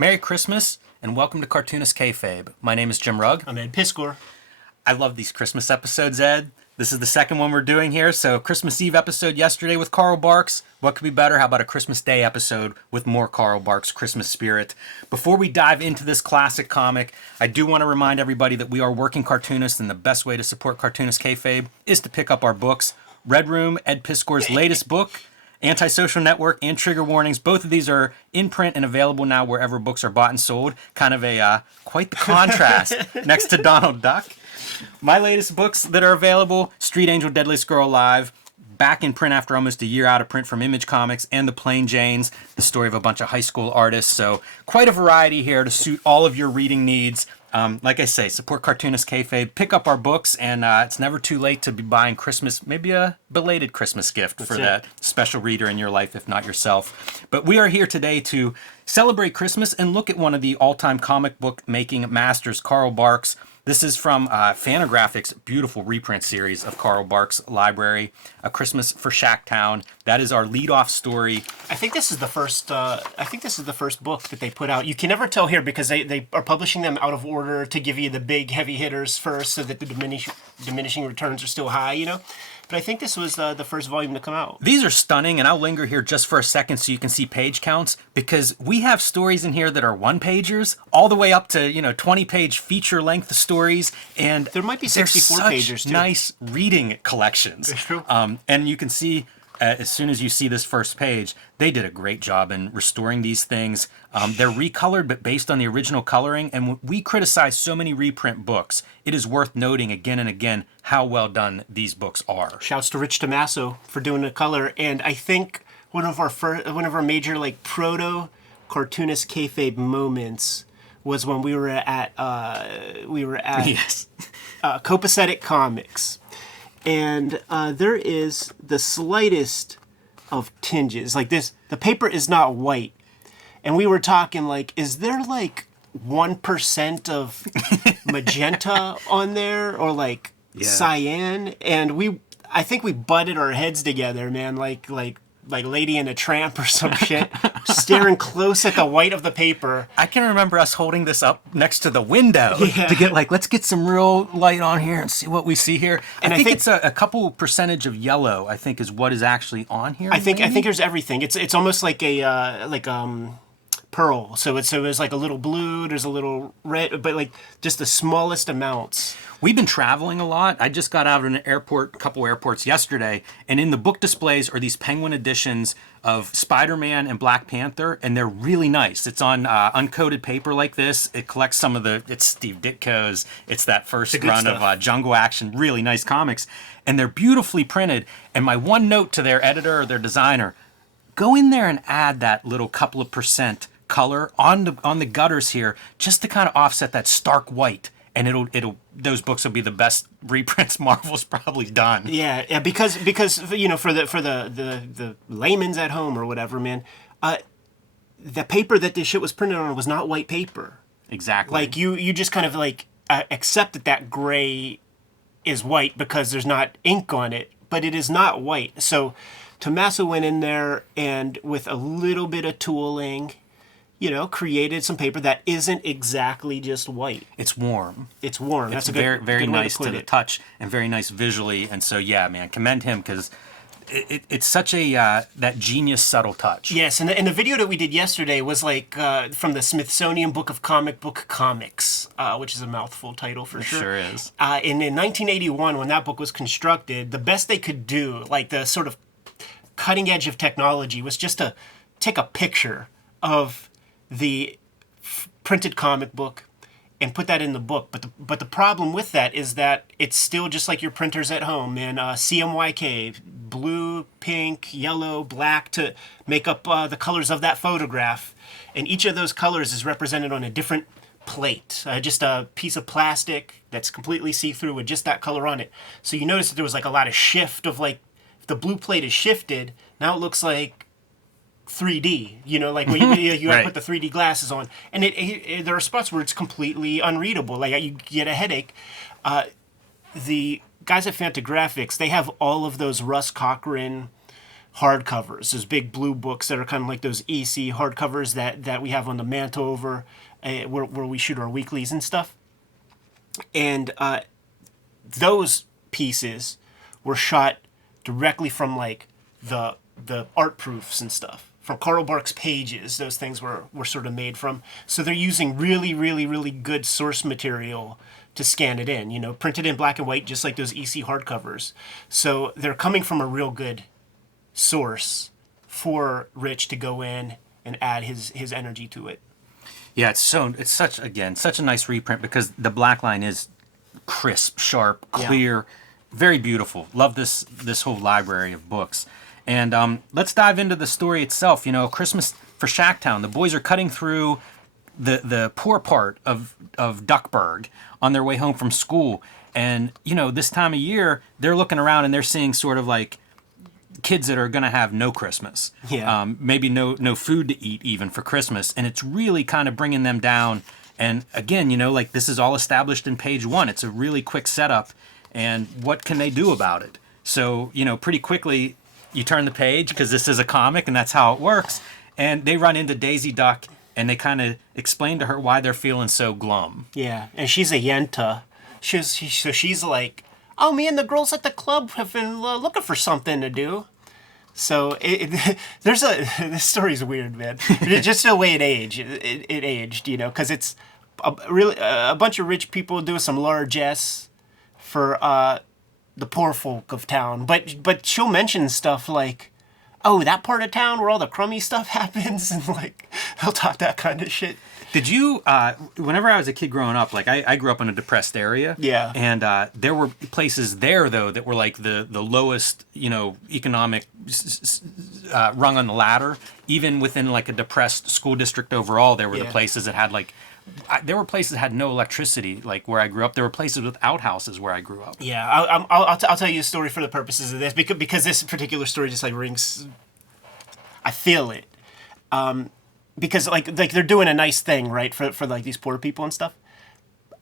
Merry Christmas, and welcome to Cartoonist Kayfabe. My name is Jim Rugg. I'm Ed Piskor. I love these Christmas episodes, Ed. This is the second one we're doing here. So, Christmas Eve episode yesterday with Carl Barks. What could be better? How about a Christmas Day episode with more Carl Barks' Christmas spirit? Before we dive into this classic comic, I do want to remind everybody that we are working cartoonists, and the best way to support Cartoonist Kayfabe is to pick up our books. Red Room, Ed Piskor's latest book, Antisocial Network, and Trigger Warnings. Both of these are in print and available now wherever books are bought and sold. Kind of a quite the contrast next to Donald Duck. My latest books that are available: Street Angel, Deadliest Girl Alive, back in print after almost a year out of print from Image Comics, and The Plain Janes, the story of a bunch of high school artists. So quite a variety here to suit all of your reading needs. Like I say, support Cartoonist Kayfabe, pick up our books, and it's never too late to be buying Christmas, maybe a belated Christmas gift for that special reader in your life, if not yourself. But we are here today to celebrate Christmas and look at one of the all-time comic book making masters, Carl Barks. This is from Fantagraphics' beautiful reprint series of Carl Barks' library, A Christmas for Shacktown. That is our lead-off story. I think this is the first. Book that they put out. You can never tell here because they are publishing them out of order to give you the big heavy hitters first, so that the diminishing returns are still high. You know. But I think this was the first volume to come out. These are stunning, and I'll linger here just for a second so you can see page counts, because we have stories in here that are one-pagers, all the way up to 20-page feature-length stories, and there might be 64 pagers too. Nice reading collections. That's true. And you can see. As soon as you see this first page, they did a great job in restoring these things. They're recolored, but based on the original coloring. And when we criticize so many reprint books, it is worth noting again and again how well done these books are. Shouts to Rich Tommaso for doing the color. And I think one of our major proto cartoonist kayfabe moments was when we were at Yes. Copacetic Comics. And there is the slightest of tinges. Like this, the paper is not white. And we were talking is there 1% of magenta on there or cyan? And I think we butted our heads together, man, like Lady and a Tramp or some shit, staring close at the white of the paper. I can remember us holding this up next to the window to get let's get some real light on here and see what we see here. And I think it's a couple percentage of yellow, I think, is what is actually on here. I think there's everything. It's almost like a pearl. So it's like a little blue, there's a little red, but just the smallest amounts. We've been traveling a lot. I just got out of an airport, a couple airports yesterday, and in the book displays are these Penguin editions of Spider-Man and Black Panther, and they're really nice. It's on uncoated paper like this. It collects some of it's Steve Ditko's. It's that first run stuff of Jungle Action, really nice comics, and they're beautifully printed. And my one note to their editor or their designer, go in there and add that little couple of percent color on the gutters here, just to kind of offset that stark white. And it'll those books will be the best reprints Marvel's probably done. Yeah, because for the layman's at home or whatever, man, the paper that this shit was printed on was not white paper. Exactly. You just kind of accept that gray is white because there's not ink on it, but it is not white. So Tommaso went in there and with a little bit of tooling, created some paper that isn't exactly just white. It's warm. It's warm. That's a good, very good nice way to the touch and very nice visually. And so, yeah, man, commend him because it's such a that genius subtle touch. Yes, and the video that we did yesterday was from the Smithsonian Book of Comic Book Comics, which is a mouthful title for sure. It sure is. In 1981, when that book was constructed, the best they could do, the sort of cutting edge of technology, was just to take a picture of the printed comic book and put that in the book. But the problem with that is that it's still just like your printers at home, man. CMYK, blue, pink, yellow, black to make up the colors of that photograph. And each of those colors is represented on a different plate, just a piece of plastic that's completely see-through with just that color on it. So you notice that there was a lot of shift of if the blue plate is shifted, now it looks like 3D, when you right. Put the 3D glasses on, and there are spots where it's completely unreadable, you get a headache. The guys at Fantagraphics, they have all of those Russ Cochran hardcovers, those big blue books that are kind of like those EC hardcovers that we have on the mantle over where we shoot our weeklies and stuff. And those pieces were shot directly from like the art proofs and stuff from Carl Barks pages. Those things were sort of made from. So they're using really, really, really good source material to scan it in, printed in black and white, just like those EC hardcovers. So they're coming from a real good source for Rich to go in and add his energy to it. Yeah, it's such a nice reprint because the black line is crisp, sharp, clear, very beautiful. Love this whole library of books. And let's dive into the story itself. Christmas for Shacktown. The boys are cutting through the poor part of Duckburg on their way home from school. And, this time of year, they're looking around and they're seeing sort of like kids that are going to have no Christmas. Yeah. Maybe no food to eat even for Christmas. And it's really kind of bringing them down. And again, like this is all established in page 1. It's a really quick setup. And what can they do about it? So, pretty quickly you turn the page because this is a comic and that's how it works. And they run into Daisy Duck and they kind of explain to her why they're feeling so glum. Yeah. And she's a Yenta. She's like, oh, me and the girls at the club have been looking for something to do. So this story's weird, man. Just the way it aged, because it's a bunch of rich people doing some largesse for the poor folk of town. But she'll mention stuff like, oh, that part of town where all the crummy stuff happens, and like they'll talk that kind of shit. Did you, whenever I was a kid growing up, like I grew up in a depressed area. Yeah. And there were places there, though, that were like the lowest, economic rung on the ladder. Even within like a depressed school district overall, there were the places that had like, there were places that had no electricity, like where I grew up. There were places with outhouses where I grew up. Yeah, I'll tell you a story for the purposes of this, because this particular story just like rings, I feel it. Because like they're doing a nice thing, right, for like these poor people and stuff,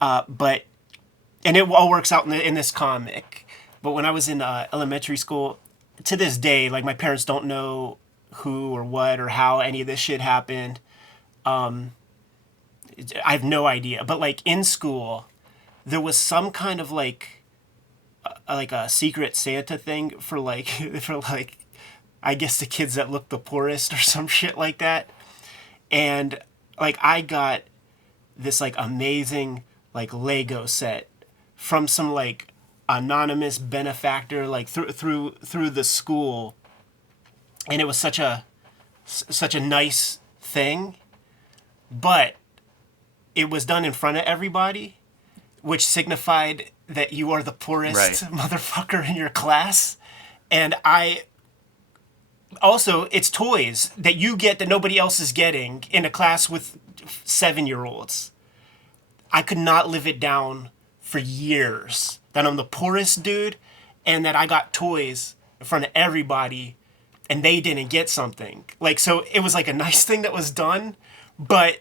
and it all works out in this comic. But when I was in elementary school, to this day, like my parents don't know who or what or how any of this shit happened. I have no idea. But like in school, there was some kind of like a secret Santa thing for like I guess the kids that look the poorest or some shit like that. And like I got this like amazing like Lego set from some like anonymous benefactor like through the school, and it was such a nice thing, but it was done in front of everybody, which signified that you are the poorest motherfucker in your class. And also, it's toys that you get that nobody else is getting in a class with 7-year-olds. I could not live it down for years that I'm the poorest dude and that I got toys in front of everybody and they didn't get something. Like, so it was like a nice thing that was done, but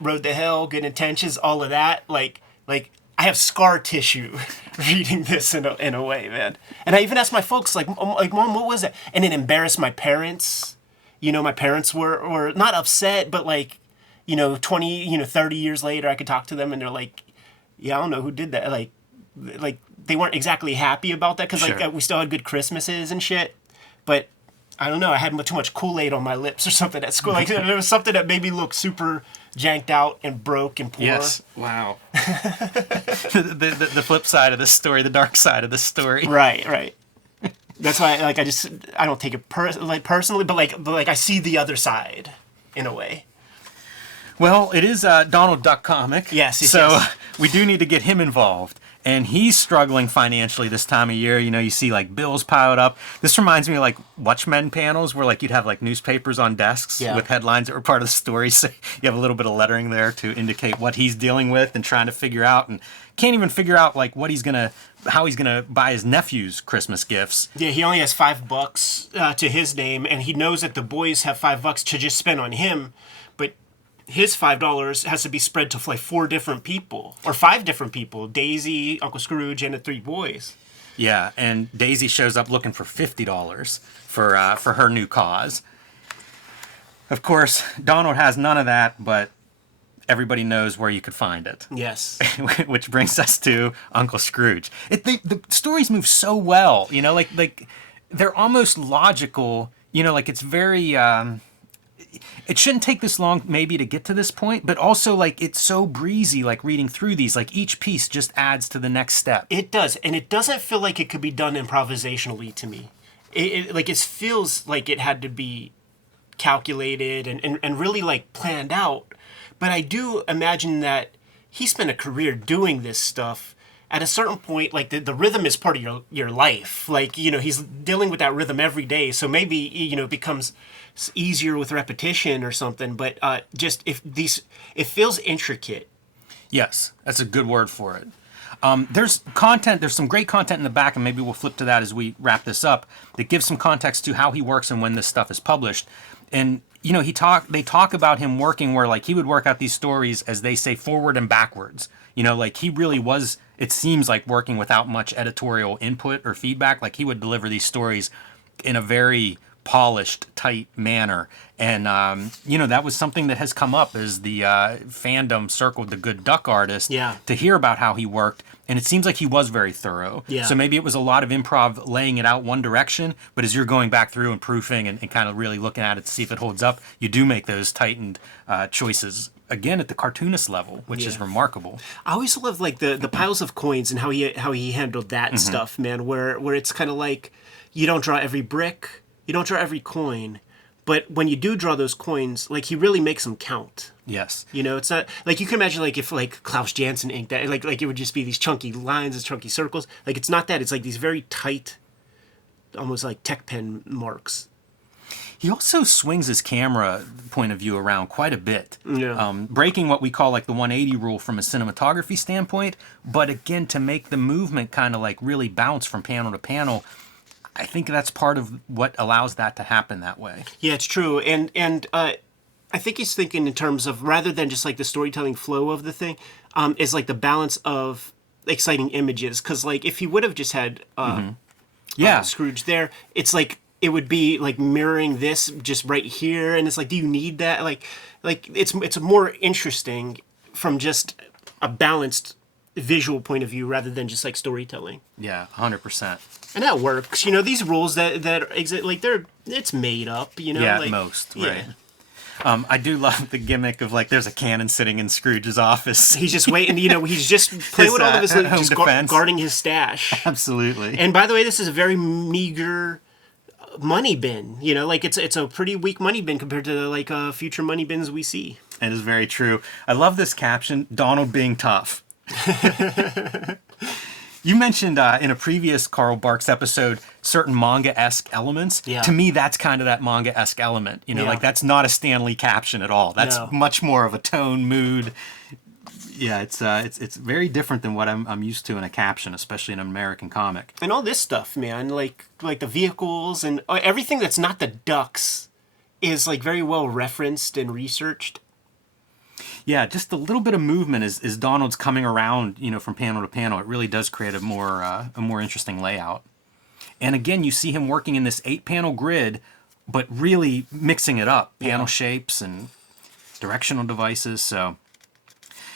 road to hell, good intentions, all of that. Like I have scar tissue reading this in a way, man. And I even asked my folks, like, Mom, what was it? And it embarrassed my parents. My parents were not upset, but like, 20, 30 years later, I could talk to them and they're like, yeah, I don't know who did that. Like they weren't exactly happy about that because like we still had good Christmases and shit. But I don't know, I had too much Kool-Aid on my lips or something at school. Like there was something that made me look super janked out and broke and poor. Yes. Wow. the flip side of the story, the dark side of the story. Right. That's why I don't take it personally, but I see the other side in a way. Well, it is a Donald Duck comic. Yes. So we do need to get him involved. And he's struggling financially this time of year. You see like bills piled up. This reminds me of like Watchmen panels where like you'd have like newspapers on desks with headlines that were part of the story. So you have a little bit of lettering there to indicate what he's dealing with and trying to figure out, and can't even figure out like how he's gonna buy his nephew's Christmas gifts. Yeah, he only has $5 to his name, and he knows that the boys have $5 to just spend on him, but his $5 has to be spread to like 4 different people or 5 different people: Daisy, Uncle Scrooge, and the 3 boys. Yeah, and Daisy shows up looking for $50 for her new cause. Of course, Donald has none of that, but everybody knows where you could find it. Yes. Which brings us to Uncle Scrooge. The stories move so well, like they're almost logical. Like it's very. It shouldn't take this long, maybe, to get to this point, but also like it's so breezy, like reading through these. Like each piece just adds to the next step. It does, and it doesn't feel like it could be done improvisationally to me. It feels like it had to be calculated and really like planned out. But I do imagine that he spent a career doing this stuff. At a certain point, like the rhythm is part of your life. Like, he's dealing with that rhythm every day. So maybe, it becomes easier with repetition or something. But it feels intricate. Yes, that's a good word for it. There's some great content in the back, and maybe we'll flip to that as we wrap this up, that gives some context to how he works and when this stuff is published. And, they talk about him working where, like, he would work out these stories, as they say, forward and backwards. Like, he really was, it seems like, working without much editorial input or feedback. Like, he would deliver these stories in a very polished, tight manner. And, that was something that has come up as the fandom circled the Good Duck Artist to hear about how he worked. And it seems like he was very thorough. Yeah. So maybe it was a lot of improv laying it out one direction, but as you're going back through and proofing and kind of really looking at it to see if it holds up, you do make those tightened choices, again, at the cartoonist level, which is remarkable. I always love like the piles of coins and how he handled that stuff, man, where it's kind of like you don't draw every brick, you don't draw every coin, but when you do draw those coins, like he really makes them count. Yes. It's not like you can imagine like if like Klaus Janson inked that, like it would just be these chunky lines and chunky circles. Like it's not that. It's like these very tight, almost like tech pen marks. He also swings his camera point of view around quite a bit, Yeah. breaking what we call like the 180 rule from a cinematography standpoint. But again, to make the movement kind of like really bounce from panel to panel, I think that's part of what allows that to happen that way. Yeah, it's true. And I think he's thinking in terms of, rather than just like the storytelling flow of the thing, is like the balance of exciting images. Because like if he would have just had Scrooge there, it's like it would be like mirroring this just right here, and it's like, do you need that? Like it's more interesting from just a balanced visual point of view rather than just like storytelling. Yeah, 100%. And that works. These rules that exist, like it's made up. Yeah, like, most yeah. right. I do love the gimmick of like there's a cannon sitting in Scrooge's office. He's just waiting. He's just playing with all of his home just defense. guarding his stash. Absolutely. And by the way, this is a very meager money bin. Like it's a pretty weak money bin compared to like future money bins we see. It is very true. I love this caption, Donald being tough. You mentioned in a previous Carl Barks episode certain manga-esque elements. Yeah. To me, that's kind of that manga-esque element. Like that's not a Stan Lee caption at all. That's much more of a tone, mood. Yeah, it's very different than what I'm used to in a caption, especially in an American comic. And all this stuff, man, like the vehicles and everything that's not the ducks is like very well referenced and researched. Yeah, just a little bit of movement as Donald's coming around, from panel to panel. It really does create a more interesting layout. And again, you see him working in this 8-panel grid, but really mixing it up, panel shapes and directional devices. So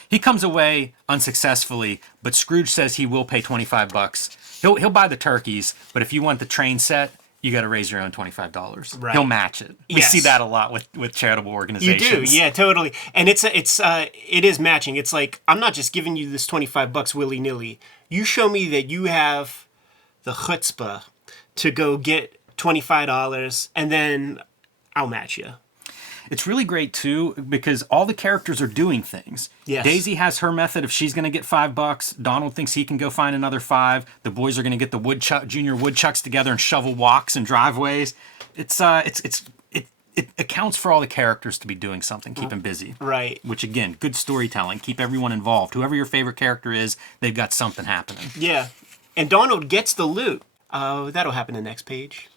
he comes away unsuccessfully, but Scrooge says he will pay $25. He'll buy the turkeys, but if you want the train set, you got to raise your own $25. Right. He'll match it. We see that a lot with charitable organizations. You do, yeah, totally. And it is matching. It's like, I'm not just giving you this $25 willy nilly. You show me that you have the chutzpah to go get $25, and then I'll match you. It's really great too because all the characters are doing things. Yes. Daisy has her method of she's going to get $5. Donald thinks he can go find another $5. The boys are going to get the junior woodchucks together and shovel walks and driveways. It accounts for all the characters to be doing something, keep them busy. Right. Which again, good storytelling. Keep everyone involved. Whoever your favorite character is, they've got something happening. Yeah. And Donald gets the loot. That'll happen the next page.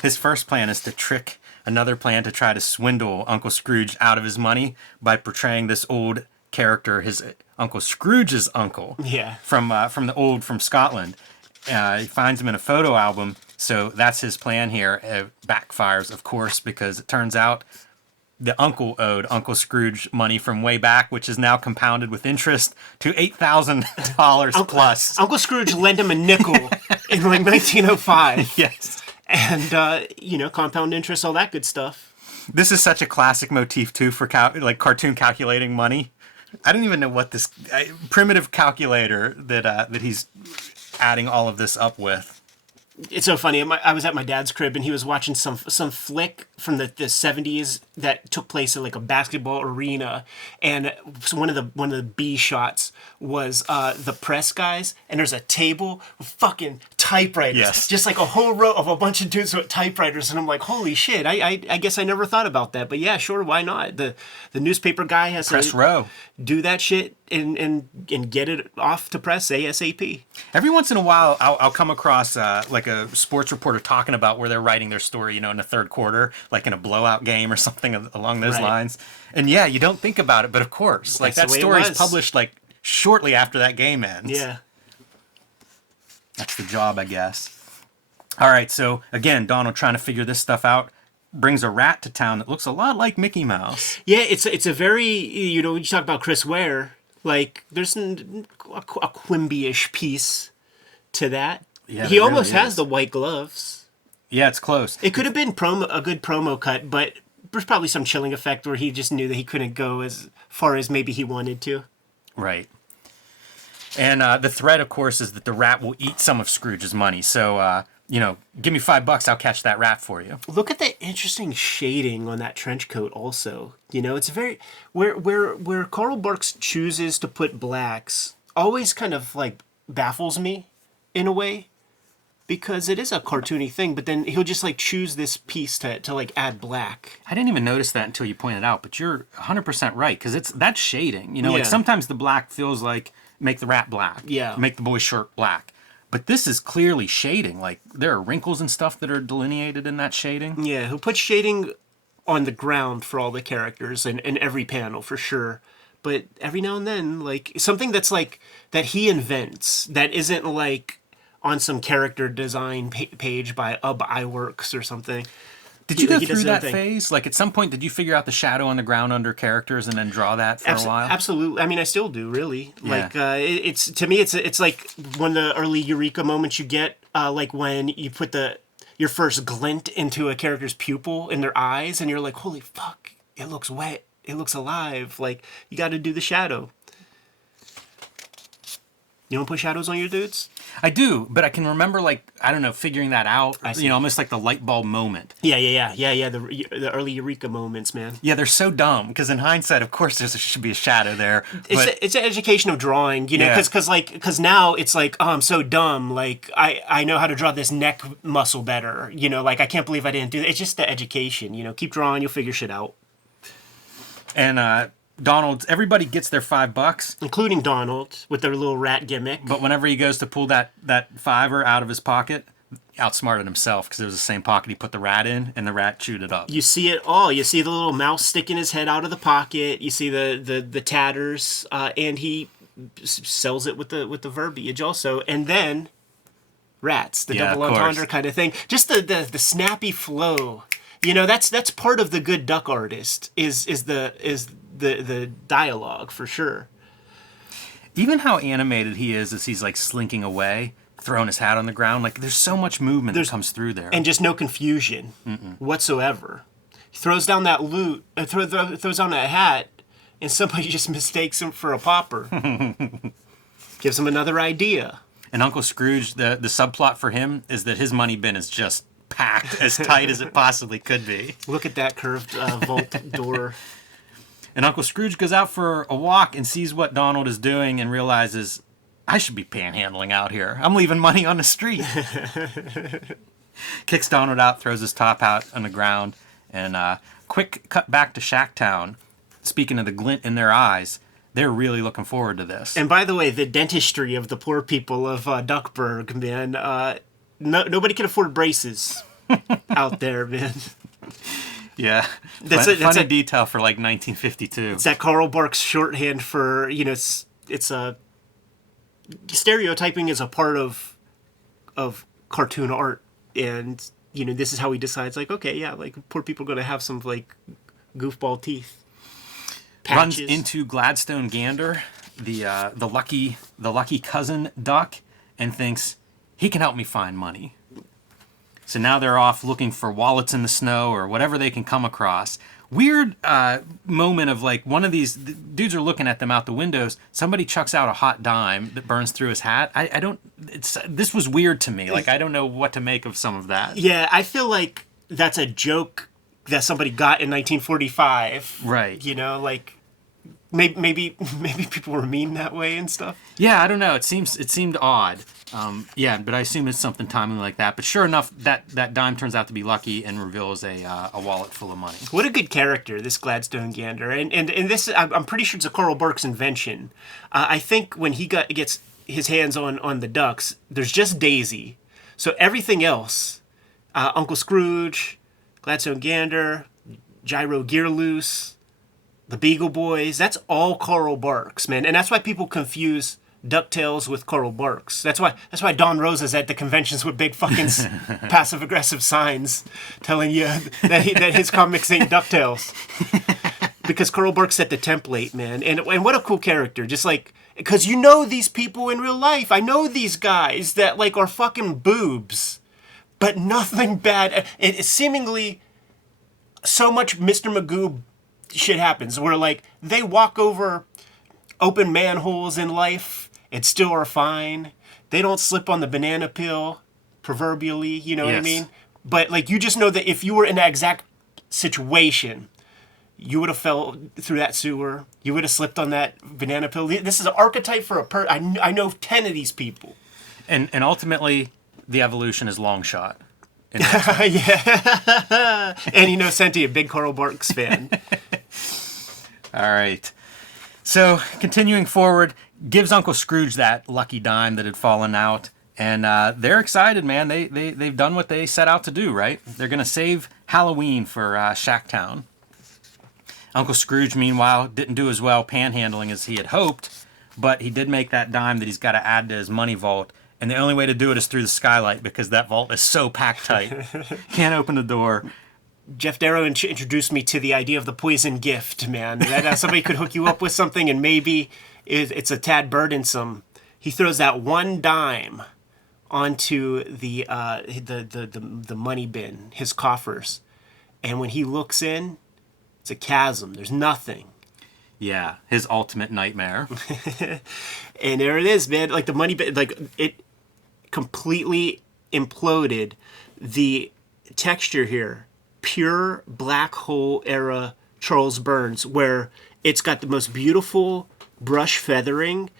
His first plan is to trick another plan to try to swindle Uncle Scrooge out of his money by portraying this old character, his Uncle Scrooge's uncle, Yeah. from Scotland. He finds him in a photo album, so that's his plan here. It backfires, of course, because it turns out the uncle owed Uncle Scrooge money from way back, which is now compounded with interest to $8,000 plus. Uncle Scrooge lent him a nickel in like 1905. Yes. And, compound interest, all that good stuff. This is such a classic motif, too, for cartoon calculating money. I don't even know what this primitive calculator that he's adding all of this up with. It's so funny. I was at my dad's crib and he was watching some flick from the 70s that took place in like a basketball arena, and so one of the B shots was the press guys, and there's a table with fucking typewriters. Yes. Just like a whole row of a bunch of dudes with typewriters, and I'm like, holy shit! I guess I never thought about that, but yeah, sure, why not? The newspaper guy has Press to row. do that shit and get it off to press ASAP. Every once in a while, I'll come across like a sports reporter talking about where they're writing their story, in the third quarter, like in a blowout game or something along those lines. And yeah, you don't think about it, but of course, like that story is published like shortly after that game ends. Yeah. That's the job, I guess. All right, so again, Donald trying to figure this stuff out, brings a rat to town that looks a lot like Mickey Mouse. Yeah, it's a very, when you talk about Chris Ware, like there's a Quimby-ish piece to that. Yeah, he almost really has is. the white gloves. Yeah, it's close. It could have been a good promo cut, but there's probably some chilling effect where he just knew that he couldn't go as far as maybe he wanted to. Right. And the threat, of course, is that the rat will eat some of Scrooge's money. So, give me $5, I'll catch that rat for you. Look at the interesting shading on that trench coat also. It's very... Where Carl Barks chooses to put blacks always kind of, like, baffles me in a way. Because it is a cartoony thing, but then he'll just, like, choose this piece to like, add black. I didn't even notice that until you pointed out, but you're 100% right, because that's shading. Yeah. Like, sometimes the black feels like, make the rat black. Yeah. Make the boy's shirt black. But this is clearly shading. Like, there are wrinkles and stuff that are delineated in that shading. Yeah, who puts shading on the ground for all the characters and every panel, for sure. But every now and then, like, something that's, like, that he invents, that isn't, like, on some character design page by iWorks or something. Did you go through that phase? Like, at some point, did you figure out the shadow on the ground under characters and then draw that for a while? Absolutely. I mean, I still do, really. Yeah. Like, it's to me, it's like one of the early eureka moments you get, like when you put your first glint into a character's pupil in their eyes, and you're like, holy fuck, it looks wet, it looks alive. Like, you got to do the shadow. You don't put shadows on your dudes? I do, but I can remember, like, I don't know, figuring that out. I see. Almost like the light bulb moment. Yeah. The early eureka moments, man. Yeah, they're so dumb, because in hindsight, of course, there should be a shadow there. It's an education of drawing, because now it's like, oh, I'm so dumb. Like, I know how to draw this neck muscle better. Like, I can't believe I didn't do that. It's just the education, keep drawing, you'll figure shit out. And, Donald, everybody gets their $5, including Donald with their little rat gimmick. But whenever he goes to pull that $5 out of his pocket, he outsmarted himself, because it was the same pocket he put the rat in, and the rat chewed it up. You see it all. You see the little mouse sticking his head out of the pocket. You see the tatters, and he sells it with the verbiage also. And then rats, the double entendre kind of thing. Just the snappy flow. That's part of the good duck artist is the dialogue, for sure. Even how animated he is as he's like slinking away, throwing his hat on the ground. Like, there's so much movement that comes through there. And just no confusion whatsoever. He throws down that loot, throws down that hat, and somebody just mistakes him for a pauper. Gives him another idea. And Uncle Scrooge, the subplot for him is that his money bin is just packed as tight as it possibly could be. Look at that curved vault door. And Uncle Scrooge goes out for a walk and sees what Donald is doing and realizes, I should be panhandling out here. I'm leaving money on the street. Kicks Donald out, throws his top out on the ground, and quick cut back to Shacktown. Speaking of the glint in their eyes, they're really looking forward to this. And by the way, the dentistry of the poor people of Duckburg, man, nobody can afford braces out there, man. Yeah, That's funny a detail for like 1952. It's that Carl Barks shorthand for, it's a stereotyping is a part of cartoon art, and this is how he decides, like, okay, yeah, like poor people are gonna have some like goofball teeth. Runs Patches. into Gladstone Gander, the lucky cousin duck, and thinks he can help me find money. So now they're off looking for wallets in the snow or whatever they can come across. Weird moment of like one of these dudes are looking at them out the windows. Somebody chucks out a hot dime that burns through his hat. I don't. This was weird to me. Like I don't know what to make of some of that. Yeah, I feel like that's a joke that somebody got in 1945. Right. Like maybe people were mean that way and stuff. Yeah, I don't know. It seemed odd. Yeah, but I assume it's something timely like that. But sure enough, that dime turns out to be lucky and reveals a wallet full of money. What a good character, this Gladstone Gander. And this, I'm pretty sure it's a Carl Barks invention. I think when he gets his hands on the ducks, there's just Daisy. So everything else, Uncle Scrooge, Gladstone Gander, Gyro Gearloose, the Beagle Boys, that's all Carl Barks, man. And that's why people confuse DuckTales with Carl Barks. That's why Don Rosa's at the conventions with big fucking passive-aggressive signs telling you that his comics ain't DuckTales. Because Carl Barks set the template, man. And what a cool character. Just like, because these people in real life. I know these guys that like are fucking boobs. But nothing bad. It's seemingly so much Mr. Magoo shit happens where like they walk over open manholes in life and still are fine. They don't slip on the banana peel, proverbially, you know what I mean? But like you just know that if you were in that exact situation, you would have fell through that sewer. You would have slipped on that banana peel. This is an archetype for I know 10 of these people. And ultimately, the evolution is long shot. Yeah. And Senti, a big Carl Barks fan. All right. So, continuing forward, gives Uncle Scrooge that lucky dime that had fallen out. And they're excited, man. They've done what they set out to do, right? They're going to save Halloween for Shacktown. Uncle Scrooge, meanwhile, didn't do as well panhandling as he had hoped, but he did make that dime that he's got to add to his money vault. And the only way to do it is through the skylight because that vault is so packed tight. Can't open the door. Jeff Darrow introduced me to the idea of the poison gift, man. That somebody could hook you up with something and maybe it's a tad burdensome. He throws that one dime onto the money bin, his coffers. And when he looks in, it's a chasm. There's nothing. Yeah, his ultimate nightmare. And there it is, man. Like the money bin, like it completely imploded. The texture here, pure black hole era Charles Burns, where it's got the most beautiful brush feathering,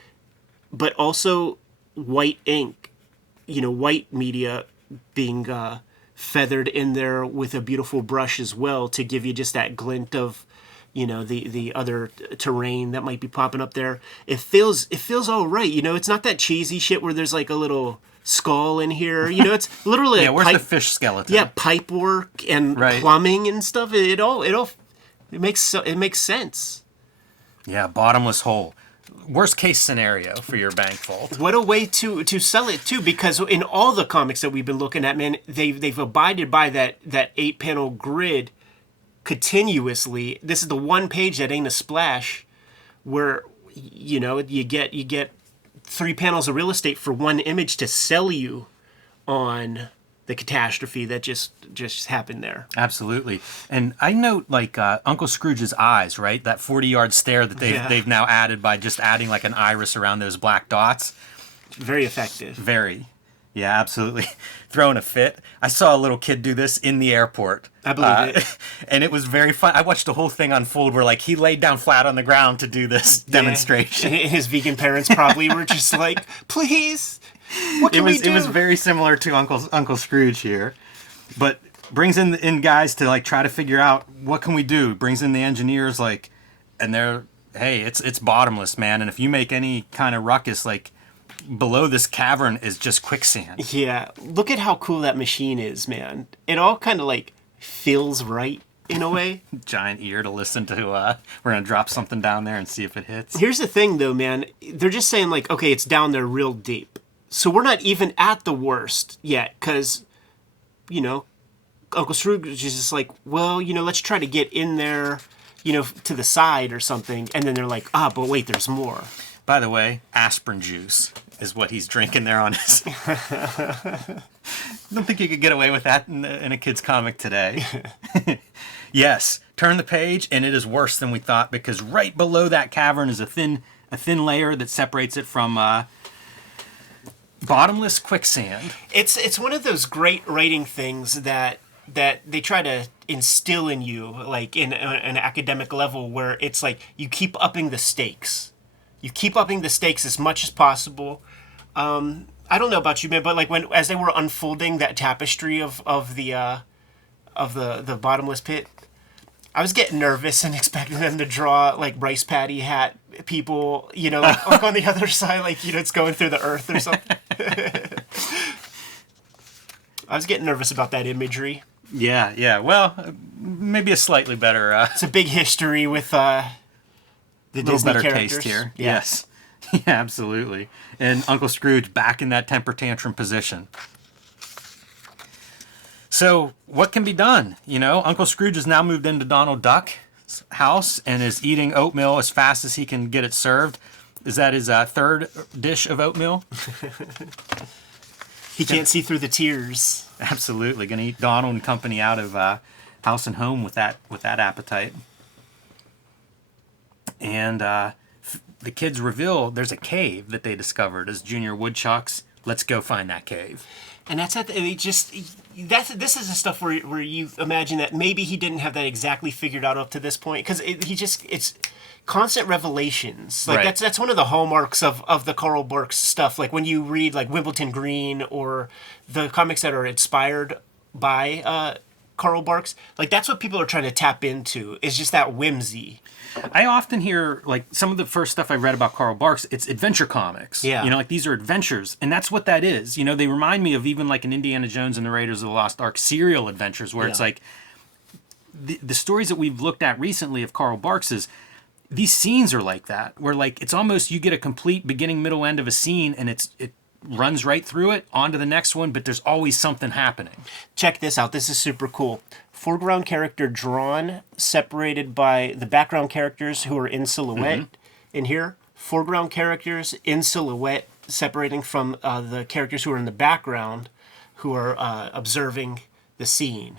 but also white ink, white media being feathered in there with a beautiful brush as well to give you just that glint of, the other terrain that might be popping up there. It feels all right. It's not that cheesy shit where there's like a little skull in here. It's literally where's the fish skeleton? Yeah, pipe work and plumbing and stuff. It makes sense. Yeah, bottomless hole. Worst case scenario for your bank vault. What a way to sell it too, because in all the comics that we've been looking at, man, they've abided by that 8-panel grid continuously. This is the one page that ain't a splash, where you get 3 panels of real estate for one image to sell you on the catastrophe that just happened there. Absolutely. And I note like Uncle Scrooge's eyes, right? That 40-yard stare that they've now added by just adding like an iris around those black dots. Very effective. Very. Yeah, absolutely. Throwing a fit. I saw a little kid do this in the airport. I believe it. And it was very fun. I watched the whole thing unfold where like he laid down flat on the ground to do this demonstration. His vegan parents probably were just like, please, what can we do? It was very similar to Uncle Scrooge here. But brings in guys to like try to figure out what can we do. Brings in the engineers like, and they're, hey, it's bottomless, man. And if you make any kind of ruckus, like, below this cavern is just quicksand. Yeah, look at how cool that machine is, man. It all kind of like feels right. in a way. Giant ear to listen to. We're going to drop something down there and see if it hits. Here's the thing, though, man. They're just saying, like, okay, it's down there real deep. So we're not even at the worst yet, because, you know, Uncle Scrooge is just like, well, you know, let's try to get in there, you know, to the side or something. And then they're like, but wait, there's more. By the way, aspirin juice is what he's drinking there on his... I don't think you could get away with that in a kid's comic today. Yes, turn the page, and it is worse than we thought, because right below that cavern is a thin layer that separates it from bottomless quicksand. It's one of those great writing things that they try to instill in you, like in an academic level, where it's like you keep upping the stakes. You keep upping the stakes as much as possible. I don't know about you, man, but like as they were unfolding that tapestry of the bottomless pit, I was getting nervous and expecting them to draw like rice paddy hat people, you know, like on the other side, like, you know, it's going through the earth or something. I was getting nervous about that imagery. Yeah. Well, maybe a slightly better. It's a big history with the Disney better characters. taste here. Yeah. Yes. Yeah, absolutely. And Uncle Scrooge back in that temper tantrum position. So what can be done? You know, Uncle Scrooge has now moved into Donald Duck's house and is eating oatmeal as fast as he can get it served. Is that his third dish of oatmeal? He can't see through the tears. Absolutely. Going to eat Donald and company out of house and home with that appetite. And the kids reveal there's a cave that they discovered as junior woodchucks. Let's go find that cave. And this is the stuff where you imagine that maybe he didn't have that exactly figured out up to this point, because it's constant revelations. Like right. that's one of the hallmarks of the Carl Barks stuff. Like when you read like Wimbledon Green or the comics that are inspired by Carl Barks, like that's what people are trying to tap into, is just that whimsy. I often hear, like, some of the first stuff I read about Carl Barks, it's adventure comics. Yeah. You know, like, these are adventures, and that's what that is. You know, they remind me of even, like, an Indiana Jones and the Raiders of the Lost Ark serial adventures, where it's like, the stories that we've looked at recently of Carl Barks is, these scenes are like that, where, like, it's almost, you get a complete beginning, middle, end of a scene, and it runs right through it, on to the next one, but there's always something happening. Check this out. This is super cool. Foreground character drawn, separated by the background characters who are in silhouette. Mm-hmm. In here, foreground characters in silhouette, separating from the characters who are in the background, who are observing the scene.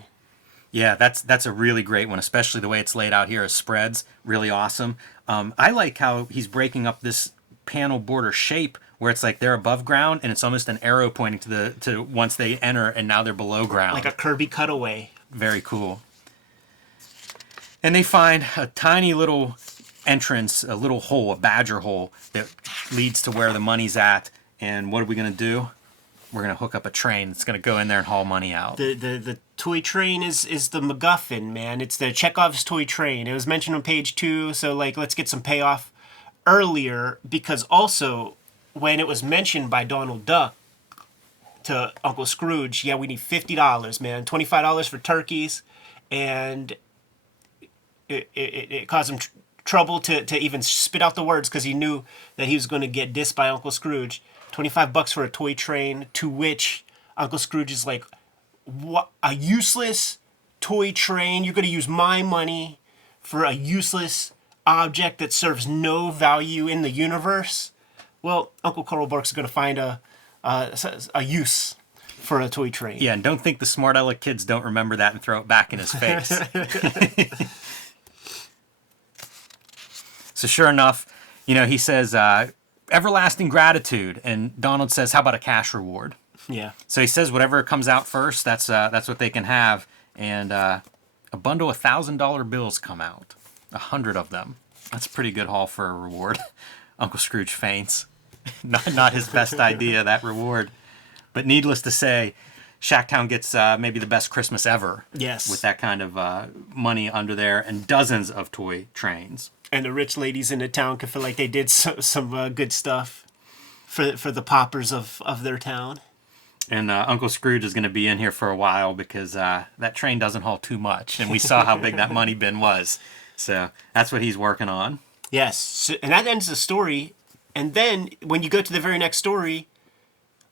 Yeah, that's a really great one, especially the way it's laid out here as spreads. Really awesome. I like how he's breaking up this panel border shape, where it's like they're above ground and it's almost an arrow pointing to once they enter and now they're below ground. Like a Kirby cutaway. Very cool. And they find a tiny little entrance, a little hole, a badger hole that leads to where the money's at. And what are we going to do? We're going to hook up a train. It's going to go in there and haul money out. The toy train is the MacGuffin, man. It's the Chekhov's toy train. It was mentioned on page 2, so like let's get some payoff earlier, because also when it was mentioned by Donald Duck to Uncle Scrooge, yeah, we need $50, man. $25 for turkeys, and it caused him trouble to even spit out the words, because he knew that he was going to get dissed by Uncle Scrooge. $25 for a toy train, to which Uncle Scrooge is like, "What? A useless toy train? You're going to use my money for a useless object that serves no value in the universe?" Well, Uncle Carl Barks is going to find a use for a toy train. Yeah, and don't think the smart aleck kids don't remember that and throw it back in his face. So sure enough, you know, he says, everlasting gratitude, and Donald says, how about a cash reward? Yeah. So he says whatever comes out first, that's what they can have, and a bundle of $1,000 bills come out, 100 of them. That's a pretty good haul for a reward. Uncle Scrooge faints. Not his best idea, that reward. But needless to say, Shacktown gets maybe the best Christmas ever. Yes. With that kind of money under there and dozens of toy trains. And the rich ladies in the town can feel like they did some good stuff for the paupers of their town. And Uncle Scrooge is going to be in here for a while because that train doesn't haul too much. And we saw how big that money bin was. So that's what he's working on. Yes. So, and that ends the story. And then when you go to the very next story,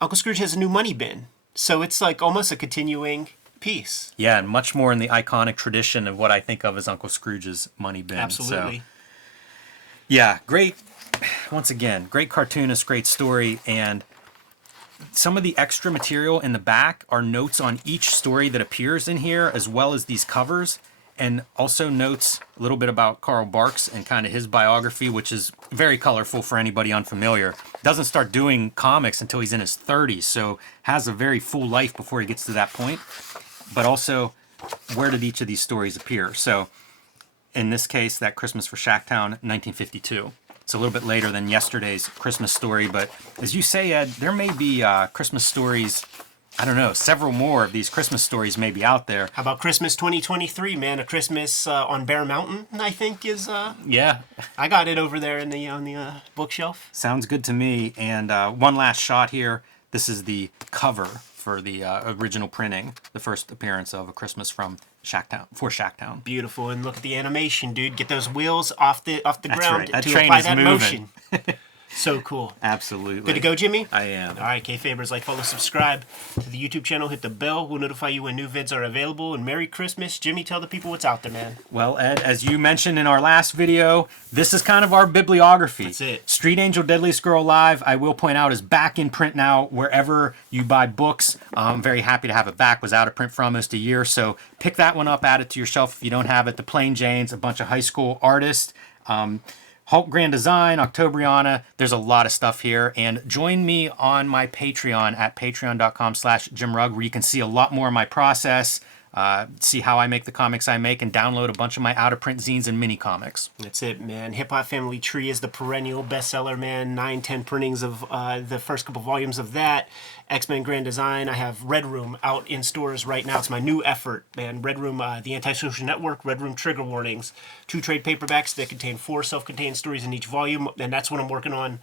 Uncle Scrooge has a new money bin. So it's like almost a continuing piece. Yeah, and much more in the iconic tradition of what I think of as Uncle Scrooge's money bin. Absolutely. So, yeah, great. Once again, great cartoonist, great story. And some of the extra material in the back are notes on each story that appears in here, as well as these covers. And also notes a little bit about Carl Barks and kind of his biography, which is very colorful for anybody unfamiliar. Doesn't start doing comics until he's in his 30s, so has a very full life before he gets to that point. But also, where did each of these stories appear? So, in this case, that Christmas for Shacktown, 1952. It's a little bit later than yesterday's Christmas story, but as you say, Ed, there may be Christmas stories. I don't know, several more of these Christmas stories may be out there. How about Christmas 2023, man? A Christmas on Bear Mountain, I think is. Yeah. I got it over there in on the bookshelf. Sounds good to me. And one last shot here. This is the cover for the original printing, the first appearance of A Christmas from Shacktown, for Shacktown. Beautiful, and look at the animation, dude. Get those wheels off the ground right. That to train apply is that moving. motion. So cool. Absolutely. Good to go, Jimmy? I am. All right, Kayfabers, like, follow, subscribe to the YouTube channel. Hit the bell. We'll notify you when new vids are available. And Merry Christmas. Jimmy, tell the people what's out there, man. Well, Ed, as you mentioned in our last video, this is kind of our bibliography. That's it. Street Angel Deadliest Girl Live, I will point out, is back in print now wherever you buy books. I'm very happy to have it back. Was out of print for almost a year, so pick that one up, add it to your shelf if you don't have it. The Plain Janes, a bunch of high school artists. Hulk Grand Design, Octobriana, there's a lot of stuff here. And join me on my Patreon at patreon.com/JimRugg, where you can see a lot more of my process, see how I make the comics I make, and download a bunch of my out-of-print zines and mini-comics. That's it, man. Hip Hop Family Tree is the perennial bestseller, man. 9-10 printings of the first couple volumes of that. X-Men Grand Design. I have Red Room out in stores right now. It's my new effort, man. Red Room, The Antisocial Network, Red Room Trigger Warnings. 2 trade paperbacks that contain 4 self-contained stories in each volume, and that's what I'm working on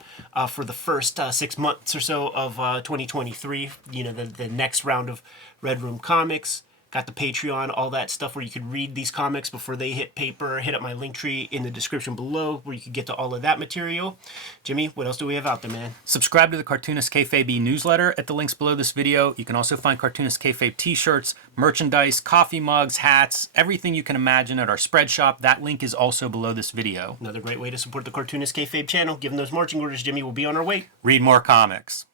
for the first 6 months or so of 2023. You know, the next round of Red Room comics. Got the Patreon, all that stuff where you could read these comics before they hit paper. Hit up my link tree in the description below where you could get to all of that material. Jimmy, what else do we have out there, man? Subscribe to the Cartoonist Kayfabe newsletter at the links below this video. You can also find Cartoonist Kayfabe t-shirts, merchandise, coffee mugs, hats, everything you can imagine at our spread shop. That link is also below this video. Another great way to support the Cartoonist Kayfabe channel. Given those marching orders, Jimmy, will be on our way. Read more comics.